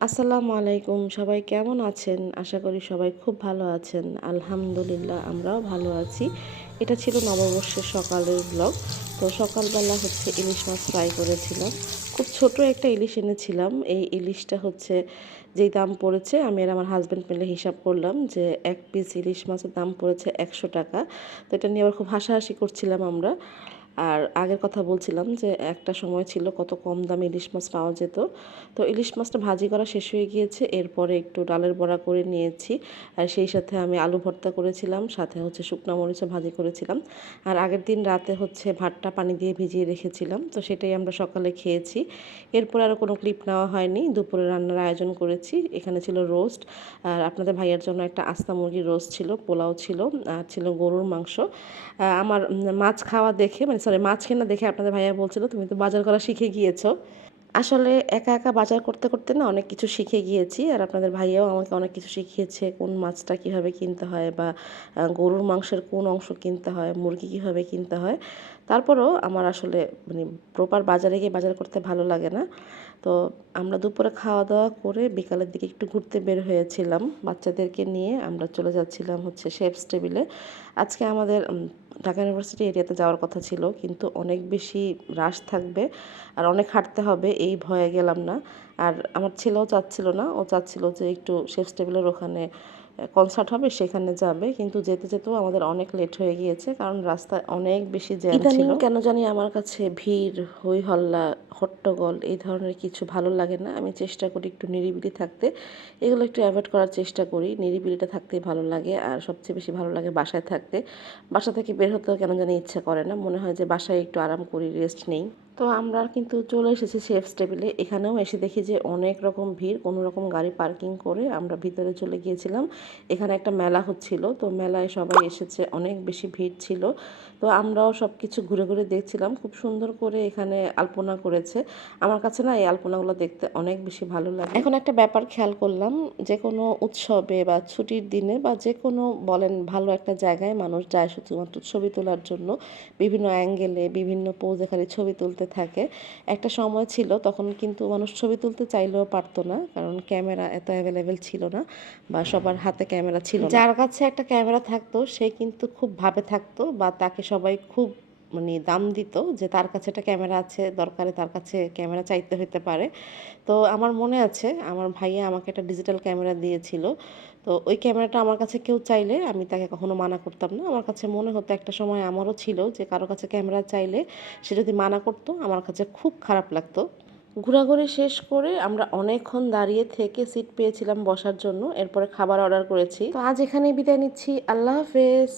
আসসালামু আলাইকুম, সবাই কেমন আছেন? আশা করি সবাই খুব ভালো আছেন। আলহামদুলিল্লাহ আমরাও ভালো আছি। এটা ছিল নববর্ষের সকালের ব্লগ। তো সকালবেলা হচ্ছে ইলিশ মাছ ফ্রাই করেছিলাম। খুব ছোট একটা ইলিশ এনেছিলাম। এই ইলিশটা হচ্ছে যেই দাম পড়েছে আমি আর আমার হাসব্যান্ড মিলে হিসাব করলাম যে ১ পিস ইলিশ মাছের দাম পড়েছে ৳১০০। তো এটা নিয়ে আবার খুব হাসাহাসি করছিলাম আমরা। আর আগের কথা বলছিলাম যে একটা সময় ছিল কত কম দামে ইলিশ মাছ পাওয়া যেত। তো ইলিশ মাছটা ভাজি করা শেষ হয়ে গিয়েছে। এরপরে একটু ডালের বড়া করে নিয়েছি। আর সেই সাথে আমি আলু ভর্তা করেছিলাম। সাথে হচ্ছে শুকনা মরিচও ভাজি করেছিলাম। আর আগের দিন রাতে হচ্ছে ভাতটা পানি দিয়ে ভিজিয়ে রেখেছিলাম। তো সেটাই আমরা সকালে খেয়েছি। এরপর আরও কোনো ক্লিপ নেওয়া হয়নি। দুপুরে রান্নার আয়োজন করেছি। এখানে ছিল রোস্ট। আর আপনাদের ভাইয়ার জন্য একটা আস্তা মুরগির রোস্ট ছিল, পোলাও ছিল, আর ছিল গরুর মাংস। আমার মাছ খাওয়া দেখে মানে সরি মাছ কেনা দেখে আপনাদের ভাইয়া বলছিল, "তুমি তো বাজার করা শিখে গিয়েছো।" আসলে একা, একা বাজার করতে, করতে না অনেক কিছু শিখে গিয়েছি। আর আপনাদের ভাইয়াও আমাকে অনেক কিছু শিখিয়েছে। কোন মাছটা কিভাবে কিনতে হয় বা গরুর মাংসের কোন অংশ কিনতে হয়, মুরগি কিভাবে কিনতে হয়। তারপরেও আমার আসলে মানে প্রপার বাজারে গিয়ে বাজার করতে ভালো লাগে না। তো আমরা দুপুরে খাওয়া-দাওয়া করে বিকালের দিকে একটু ঘুরতে বের হয়েছিলাম। বাচ্চাদেরকে নিয়ে আমরা চলে যাচ্ছিলাম হচ্ছে শেপস টেবিলে। আজকে আমাদের ঢাকা ইউনিভার্সিটি এরিয়াতে যাওয়ার কথা ছিল, কিন্তু অনেক বেশি রাশ থাকবে আর অনেক হাঁটতে হবে এই ভয়ে গেলাম না। আর আমার ছেলেও চাচ্ছিল না, ও চাচ্ছিল যে একটু শেপস টেবিলের ওখানে কনসার্ট হবে সেখানে যাবে, কিন্তু যেতে যেতেও আমাদের অনেক লেট হয়ে গিয়েছে কারণ রাস্তায় অনেক বেশি জ্যাম ছিল। ইদানিং কেন জানি আমার কাছে ভিড়, হই হল্লা, হট্টগোল এই ধরনের কিছু ভালো লাগে না। আমি চেষ্টা করি একটু নিরিবিলি থাকতে। এগুলো একটু অ্যাভয়েড করার চেষ্টা করি। নিরিবিলিটা থাকতেই ভালো লাগে আর সবচেয়ে বেশি ভালো লাগে বাসায় থাকতে। বাসা থেকে বের হতেও কেন জানি ইচ্ছা করে না। মনে হয় যে বাসায় একটু আরাম করি, রেস্ট নেই। তো আমরা কিন্তু চলে এসেছি শেফস টেবিলে। এখানেও এসে দেখি যে অনেক রকম ভিড়। কোনো রকম গাড়ি পার্কিং করে আমরা ভিতরে চলে গিয়েছিলাম। এখানে একটা মেলা হচ্ছিল। তো মেলায় সবাই এসেছে, অনেক বেশি ভিড় ছিল। তো আমরাও সব কিছু ঘুরে, ঘুরে দেখছিলাম। খুব সুন্দর করে এখানে আলপনা করেছে। আমার কাছে না এই আলপনাগুলো দেখতে অনেক বেশি ভালো লাগে। এখন একটা ব্যাপার খেয়াল করলাম, যেকোনো উৎসবে বা ছুটির দিনে বা যেকোনো বলেন ভালো একটা জায়গায় মানুষ যায় শুধুমাত্র ছবি তোলার জন্য। বিভিন্ন অ্যাঙ্গেলে বিভিন্ন পোজে খালি ছবি তুলতে থাকে। একটা সময় ছিল তখন কিন্তু মানুষ ছবি তুলতে চাইলেও পারতো না, কারণ ক্যামেরা এত অ্যাভেলেবেল ছিল না বা সবার হাতে ক্যামেরা ছিল না। যার কাছে একটা ক্যামেরা থাকতো সে কিন্তু খুব ভাবে থাকতো বা তাকে সবাই খুব মানে দাম দিত যে তার কাছে একটা ক্যামেরা আছে, দরকারে তার কাছে ক্যামেরা চাইতে হতে পারে। তো আমার মনে আছে আমার ভাইয়া আমাকে একটা ডিজিটাল ক্যামেরা দিয়েছিল। তো ওই ক্যামেরাটা আমার কাছে কেউ চাইলে আমি তাকে কখনো মানা করতাম না। আমার কাছে মনে হতো একটা সময় আমারও ছিল যে কারো কাছে ক্যামেরা চাইলে সে যদি মানা করতো আমার কাছে খুব খারাপ লাগতো। ঘোরাঘুরি শেষ করে আমরা অনেকক্ষণ দাঁড়িয়ে থেকে সিট পেয়েছিলাম বসার জন্য। এরপরে খাবার অর্ডার করেছি। তো আজ এখানেই বিদায় নিচ্ছি। আল্লাহ হাফেজ।